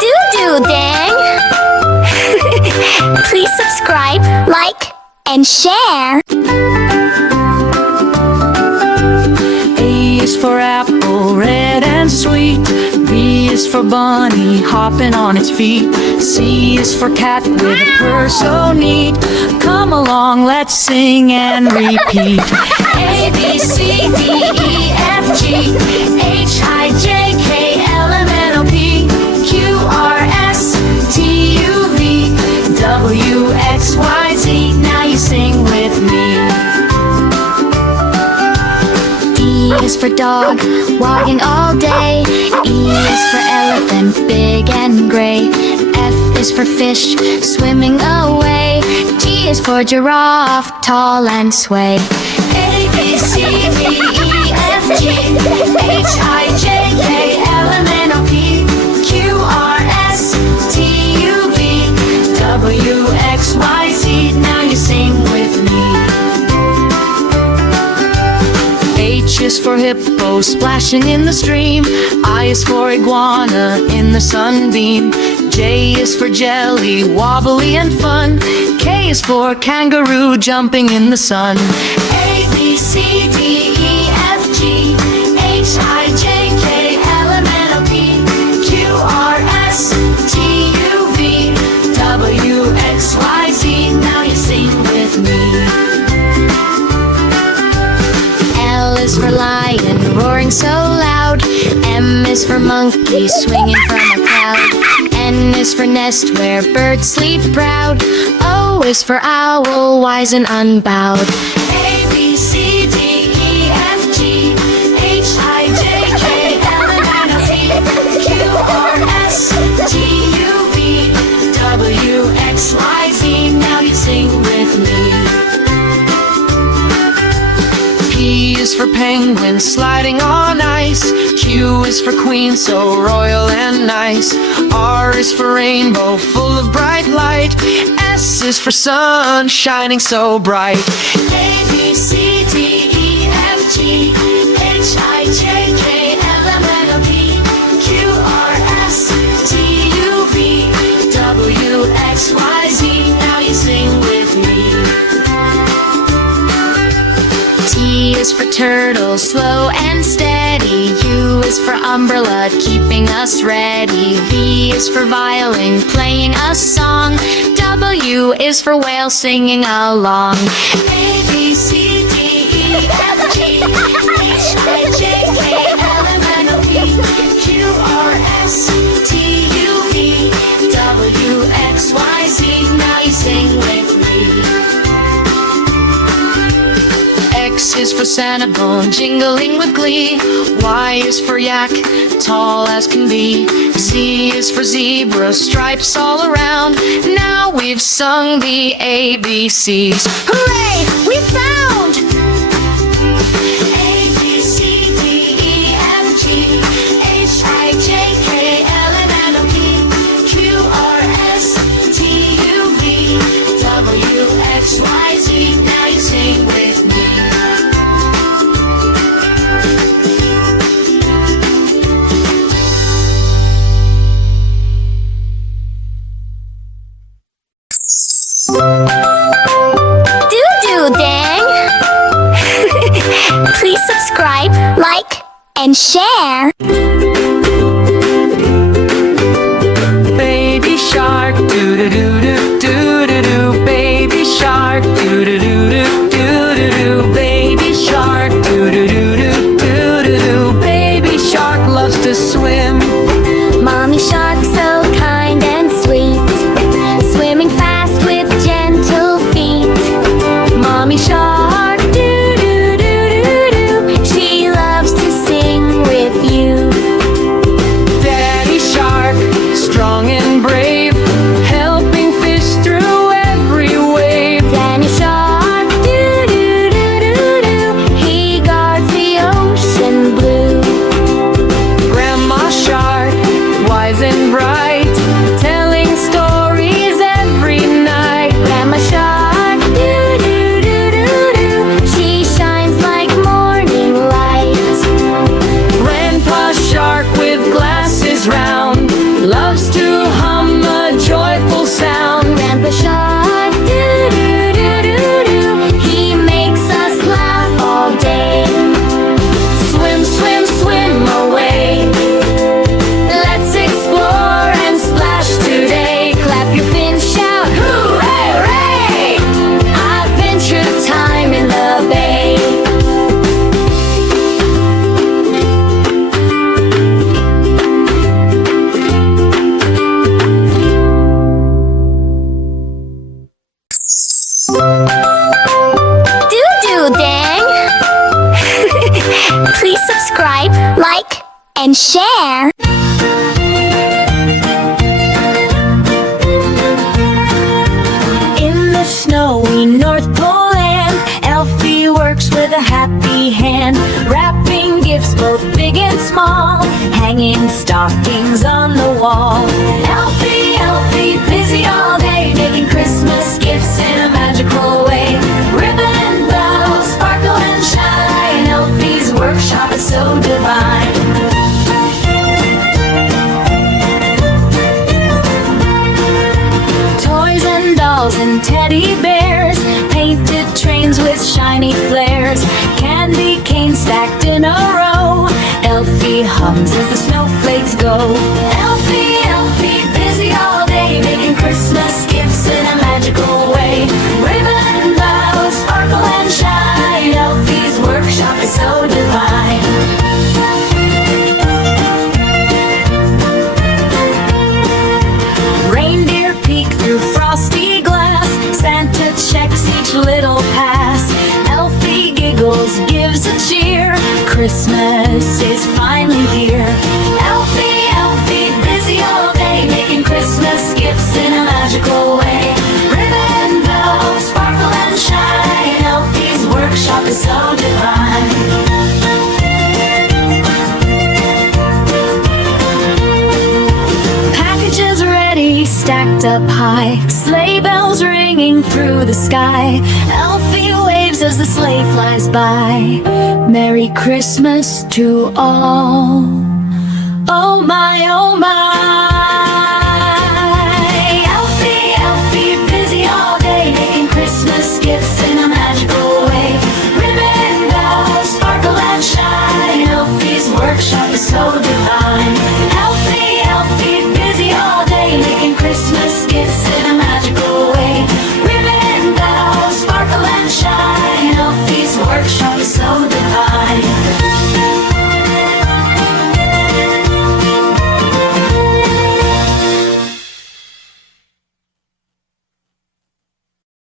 Do dang! Please subscribe, like, and share. A is for apple, red and sweet. B is for bunny, hopping on its feet. C is for cat with a purr so neat. Come along, let's sing and repeat. A, B, C, D, E, F, G, H, I, J, K, L, M, N, O, P, Q, R, S, T, U, V, W, X, Y, Z. Now you sing with me. D is for dog, wagging all day. E is for elephant, big and gray. F is for fish, swimming away. G is for giraffe, tall and sway. A, B, C, D, E, F, G, H, I, J, K, L, M, N, O, P, Q, R, S, T, U, V, W, X, Y, Z. Now you sing with me. H is for hippo, splashing in the stream. I is for iguana, in the sunbeam. J is for jelly, wobbly and fun. K is for kangaroo, jumping in the sun. A, B, C, D, E, F, G, H, I, J, K, L, M, N, O, P, Q, R, S, T, U, V, W, X, Y, Z. Now you sing with me. L is for lion, roaring so loud. M is for monkey, swinging from a cloud. N is for nest, where birds sleep proud. O is for owl, wise and unbowed. A, B, C, D, E, F, G, H, I, J, K, L, M, N, O, P, Q, R, S, T, U, V, W, X, Y, Z. Now you sing with me. P is for penguin, sliding on ice. Q is for queen, so royal and nice. R is for rainbow, full of bright light. S is for sun, shining so bright. A, B, C, D, E, F, G, H, I, J, K, L, M, N, O, P, Q, R, S, T, U, V, W, X, Y, Z. Now you sing with me. T is for turtle, slow and steady. U is for umbrella, keeping us ready. V is for violin, playing a song. W is for whale, singing along. A, B, C, D, E, F, G, H, I, J, K, L, M, N, O, P, Q, R, S, T, U, V, W, X, Y, Z. Now you sing with me. X is for Cinnabon, jingling with glee. Y is for yak, tall as can be. Z is for zebra, stripes all around. Now we've sung the ABCs. Hooray! We found! A, B, C, D, E, F, G, H, I, J, K, L, M, N, O, P, Q, R, S, T, U, V, W, X, Y, Z. Now you sing with me. Do dang! Please subscribe, like, and share. Baby shark, do-do-do-do-do-do-do. Baby shark, do-do-do-do-do-do-do. Baby shark, do-do-do-do-do-do-do. Baby shark loves to swim. Mommy shark so kind and sweet, swimming fast with gentle feet. Mommy shark, Do-do-do-do-do, she loves to sing with you. bear. In the snowy North Pole land, Elfie works with a happy hand, wrapping gifts both big and small, hanging stockings on the wall. Elfie, Elfie, busy all day, making Christmas gifts in a magical way. Ribbon and bow, sparkle and shine, Elfie's workshop is so divine. Toys and dolls and teddy bears, painted trains with shiny flares, candy canes stacked in a row. Elfie hums as the snowflakes go. Elfie, Elfie, busy all day, making Christmas gifts in a magical way. Ribbon and bow, sparkle and shine, Elfie's workshop is so divine. Reindeer peek through frosty glass, Santa checks each little pass. Elfie giggles, gives a cheer, Christmas is finally here. Elfie, Elfie, busy all day, making Christmas gifts in a magical way. Ribbon and bow, sparkle and shine, Elfie's workshop is so divine. Packages ready, stacked up high, sleigh bells ringing through the sky. Elfie waves as the sleigh flies by. Merry Christmas to all.